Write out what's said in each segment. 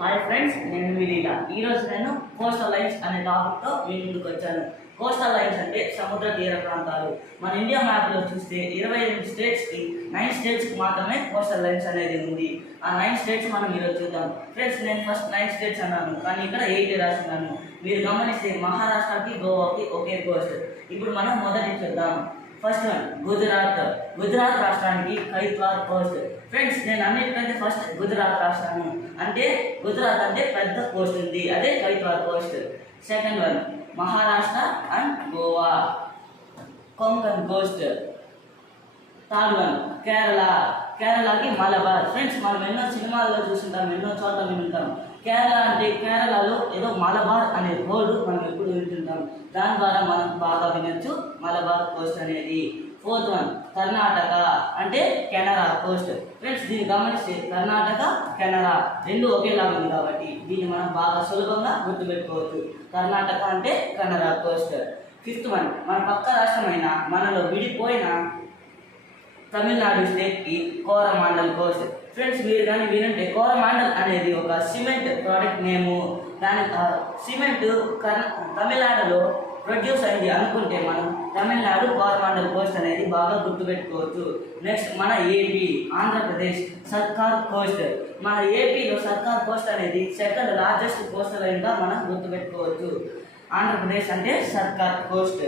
Hi friends, నేను మీరీలా. ఈరోజు నేను కోస్టల్ లైన్స్ అనే టాపిక్తో మీ ముందుకు వచ్చాను. కోస్టల్ లైన్స్ అంటే సముద్ర తీర ప్రాంతాలు. మన ఇండియా మ్యాప్లో చూస్తే 28 స్టేట్స్కి 9 స్టేట్స్కి మాత్రమే కోస్టల్ లైన్స్ అనేది ఉంది. ఆ 9 స్టేట్స్ మనం ఈరోజు చూద్దాం. ఫ్రెండ్స్, నేను ఫస్ట్ 9 స్టేట్స్ అన్నాను, కానీ ఇక్కడ 8 రాస్తున్నాను. మీరు గమనిస్తే మహారాష్ట్రకి, గోవాకి ఒకే కోస్ట్. ఇప్పుడు మనం మొదటి చూద్దాం. First one Gujarat. గుజరాత్ రాష్ట్రానికి కైత్వార్ కోస్ట్. ఫ్రెండ్స్, నేను అన్నిటికంటే ఫస్ట్ గుజరాత్ రాష్ట్రాను. అంటే గుజరాత్ అంటే పెద్ద కోస్ట్ ఉంది, అదే Kathiawar coast. Second one Maharashtra and Goa, Konkan coast. Third one Kerala. కేరళకి మలబార్. ఫ్రెండ్స్, మనం ఎన్నో సినిమాల్లో చూస్తుంటాం, ఎన్నో చోట్ల వింటుంటాం. కేరళ అంటే కేరళలో ఏదో మలబార్ అనే బోర్డు మనం ఎప్పుడు వింటుంటాం. దాని ద్వారా మనం బాగా వినొచ్చు మలబార్ కోస్ట్ అనేది. ఫోర్త్ వన్ కర్ణాటక, అంటే కెనరా కోస్ట్. ఫ్రెండ్స్, దీన్ని గమనిస్తే కర్ణాటక, కెనరా రెండు ఒకేలా ఉంది కాబట్టి దీన్ని మనం బాగా సులభంగా గుర్తుపెట్టుకోవచ్చు. కర్ణాటక అంటే కెనరా కోస్ట్. ఫిఫ్త్ వన్ మన పక్క రాష్ట్రమైన మనలో విడిపోయిన తమిళనాడు స్టేట్కి కోరమాండల్ కోస్ట్. ఫ్రెండ్స్, మీరు కానీ వినంటే కోరమాండల్ అనేది ఒక సిమెంట్ ప్రోడక్ట్ నేము. దాని సిమెంట్ తమిళనాడులో ప్రొడ్యూస్ అయింది అనుకుంటే మనం తమిళనాడు కోరమాండల్ కోస్ట్ అనేది బాగా గుర్తుపెట్టుకోవచ్చు. నెక్స్ట్ మన ఏపీ, ఆంధ్రప్రదేశ్ సర్కార్ కోస్ట్. మన ఏపీలో సర్కార్ కోస్ట్ అనేది సెకండ్ లార్జెస్ట్ కోస్టల్ లైన్గా మనం గుర్తుపెట్టుకోవచ్చు. ఆంధ్రప్రదేశ్ అంటే సర్కార్ Coast.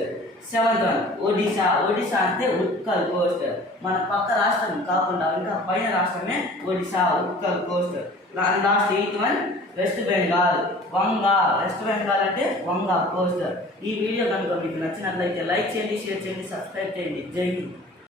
Seventh one Odisha. Odisha అంటే ఉత్కల్ కోస్ట్. మన పక్క రాష్ట్రం కాకుండా ఇంకా పైన రాష్ట్రమే Odisha, Utkal Coast. Last eighth one west Bengal, Vanga. West Bengal అంటే వంగా కోస్ట్. ఈ వీడియో కనుక మీకు నచ్చినట్లయితే లైక్ చేయండి, షేర్ చేయండి, సబ్స్క్రైబ్ చేయండి. జై హింద్.